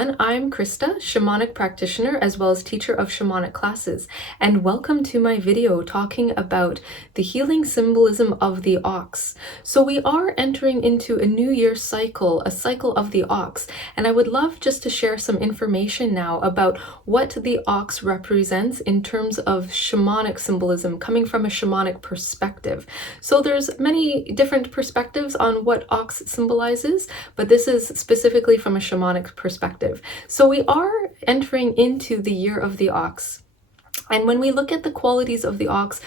everyone, I'm Christa, shamanic practitioner as well as teacher of shamanic classes, and welcome to my video talking about the healing symbolism of the ox. So we are entering into a new year cycle, a cycle of the ox, and I would love just to share some information now about what the ox represents in terms of shamanic symbolism coming from a shamanic perspective. So there's many different perspectives on what ox symbolizes, but this is specifically from a shamanic perspective. So we are entering into the year of the ox. And when we look at the qualities of the ox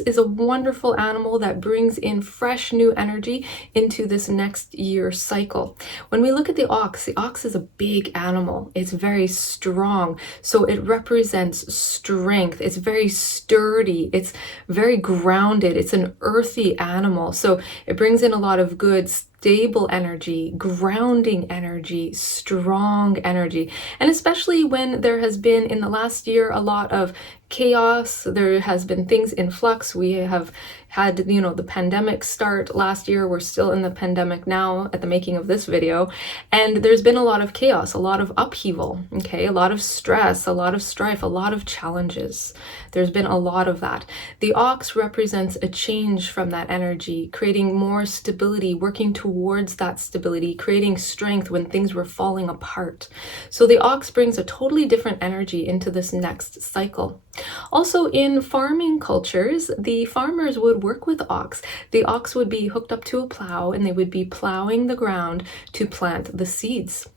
is a wonderful animal that brings in fresh new energy into this next year cycle. When we look at the ox is a big animal. It's very strong. So it represents strength. It's very sturdy. It's very grounded. It's an earthy animal. So it brings in a lot of good, stable energy, grounding energy, strong energy. And especially when there has been in the last year a lot of chaos, there has been things in flux. We have had, the pandemic start last year. We're still in the pandemic now at the making of this video. And there's been a lot of chaos, a lot of upheaval, okay? A lot of stress, a lot of strife, a lot of challenges. There's been a lot of that. The ox represents a change from that energy, creating more stability, working towards that stability, creating strength when things were falling apart. So the ox brings a totally different energy into this next cycle. Also, in farming cultures, the farmers would work with ox. The ox would be hooked up to a plow and they would be plowing the ground to plant the seeds.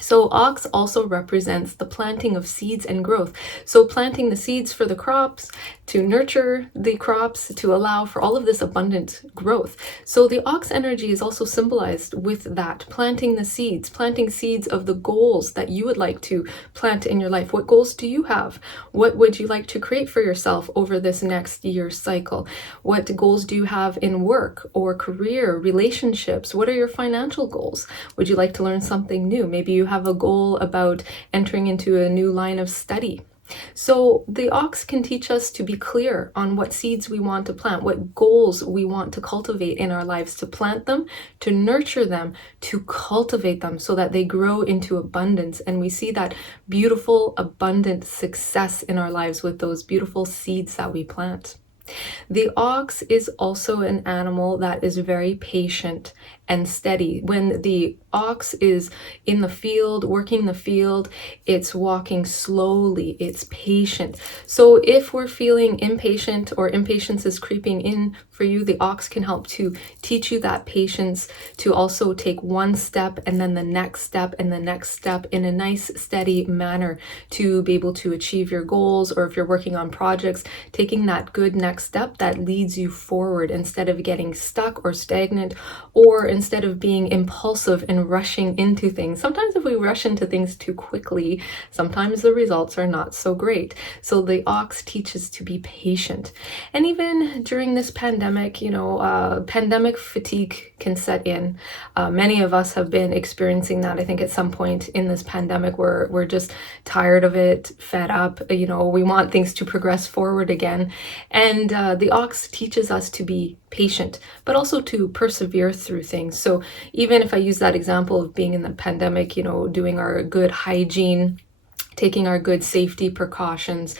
So ox also represents the planting of seeds and growth. So planting the seeds for the crops, to nurture the crops, to allow for all of this abundant growth. So the ox energy is also symbolized with that, planting the seeds, planting seeds of the goals that you would like to plant in your life. What goals do you have? What would you like to create for yourself over this next year cycle? What goals do you have in work or career, relationships? What are your financial goals? Would you like to learn something new? Maybe you have a goal about entering into a new line of study. So the ox can teach us to be clear on what seeds we want to plant, what goals we want to cultivate in our lives, to plant them, to nurture them, to cultivate them so that they grow into abundance. And we see that beautiful, abundant success in our lives with those beautiful seeds that we plant. The ox is also an animal that is very patient and steady. When the ox is in the field, working the field, it's walking slowly, it's patient. So if we're feeling impatient or impatience is creeping in for you, the ox can help to teach you that patience, to also take one step and then the next step and the next step in a nice steady manner to be able to achieve your goals, or if you're working on projects, taking that good next step that leads you forward instead of getting stuck or stagnant, or instead of being impulsive and rushing into things. Sometimes if we rush into things too quickly, sometimes the results are not so great. So the ox teaches to be patient. And even during this pandemic, pandemic fatigue can set in. Many of us have been experiencing that. I think at some point in this pandemic, we're just tired of it, fed up. We want things to progress forward again. And the ox teaches us to be patient, but also to persevere through things. So even if I use that example of being in the pandemic, doing our good hygiene, taking our good safety precautions,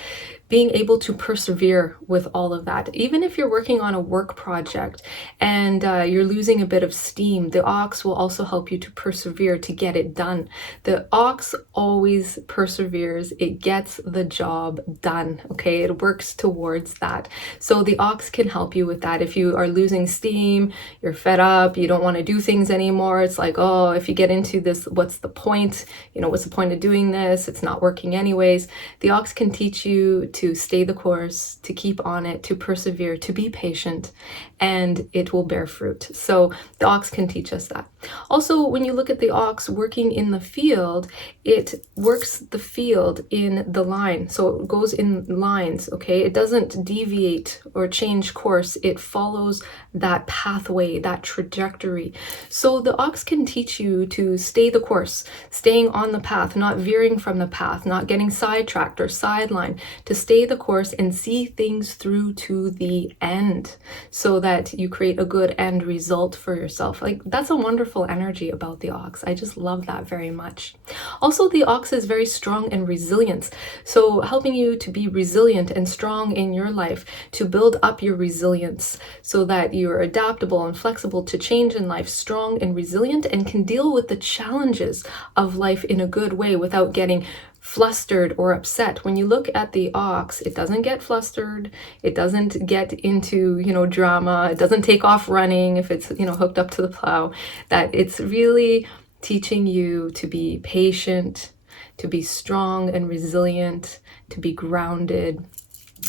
being able to persevere with all of that. Even if you're working on a work project and you're losing a bit of steam, the ox will also help you to persevere to get it done. The ox always perseveres. It gets the job done, okay? It works towards that. So the ox can help you with that. If you are losing steam, you're fed up, you don't want to do things anymore, it's like, oh, if you get into this, what's the point? What's the point of doing this? It's not working anyways. The ox can teach you to stay the course, to keep on it, to persevere, to be patient, and it will bear fruit. So the ox can teach us that. Also, when you look at the ox working in the field, it works the field in the line. So it goes in lines, okay? It doesn't deviate or change course. It follows that pathway, that trajectory. So the ox can teach you to stay the course, staying on the path, not veering from the path, not getting sidetracked or sidelined, to stay stay the course and see things through to the end so that you create a good end result for yourself. Like, that's a wonderful energy about the ox. I just love that very much. Also, the ox is very strong and resilient. So helping you to be resilient and strong in your life, to build up your resilience so that you're adaptable and flexible to change in life, strong and resilient, and can deal with the challenges of life in a good way without getting flustered or upset. When you look at the ox, it doesn't get flustered, it doesn't get into, drama, it doesn't take off running if it's, hooked up to the plow. That it's really teaching you to be patient, to be strong and resilient, to be grounded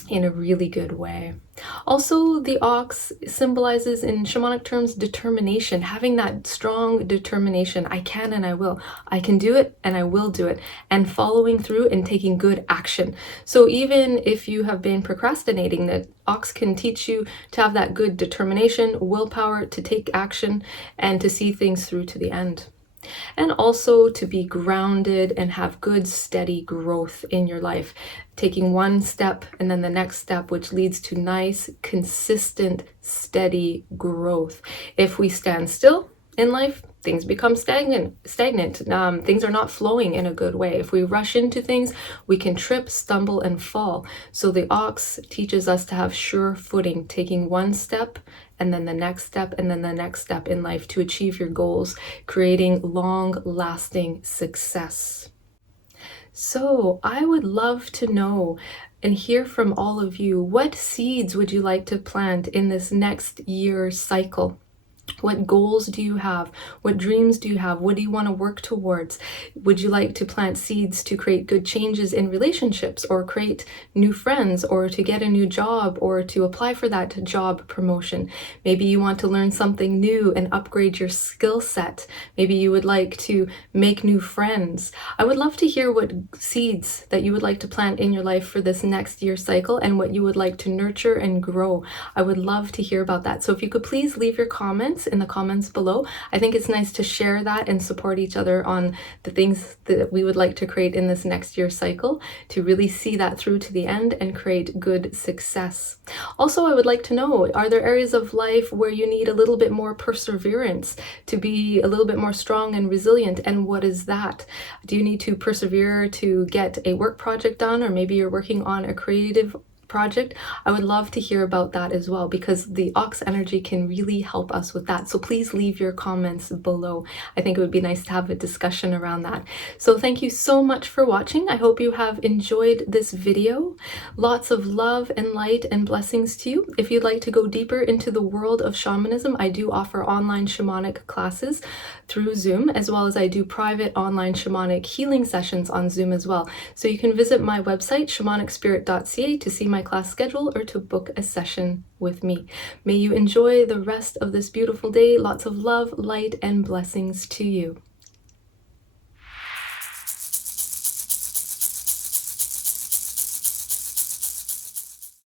in a really good way. Also, the ox symbolizes, in shamanic terms, determination, having that strong determination. I can and I will. I can do it and I will do it. And following through and taking good action. So even if you have been procrastinating, the ox can teach you to have that good determination, willpower to take action and to see things through to the end. And also to be grounded and have good, steady growth in your life, taking one step and then the next step, which leads to nice, consistent, steady growth. If we stand still in life, things become stagnant. Things are not flowing in a good way. If we rush into things, we can trip, stumble, and fall. So the ox teaches us to have sure footing, taking one step and then the next step and then the next step in life to achieve your goals, creating long-lasting success. So I would love to know and hear from all of you, what seeds would you like to plant in this next year cycle? What goals do you have? What dreams do you have? What do you want to work towards? Would you like to plant seeds to create good changes in relationships, or create new friends, or to get a new job, or to apply for that job promotion? Maybe you want to learn something new and upgrade your skill set. Maybe you would like to make new friends. I would love to hear what seeds that you would like to plant in your life for this next year cycle and what you would like to nurture and grow. I would love to hear about that. So if you could please leave your comments in the comments below. I think it's nice to share that and support each other on the things that we would like to create in this next year cycle, to really see that through to the end and create good success. Also, I would like to know, are there areas of life where you need a little bit more perseverance to be a little bit more strong and resilient? And what is that? Do you need to persevere to get a work project done, or maybe you're working on a creative project? I would love to hear about that as well, because the ox energy can really help us with that. So please leave your comments below. I think it would be nice to have a discussion around that. So thank you so much for watching. I hope you have enjoyed this video. Lots of love and light and blessings to you. If you'd like to go deeper into the world of shamanism, I do offer online shamanic classes through Zoom, as well as I do private online shamanic healing sessions on Zoom as well. So you can visit my website, shamanicspirit.ca, to see my class schedule or to book a session with me. May you enjoy the rest of this beautiful day. Lots of love, light, and blessings to you.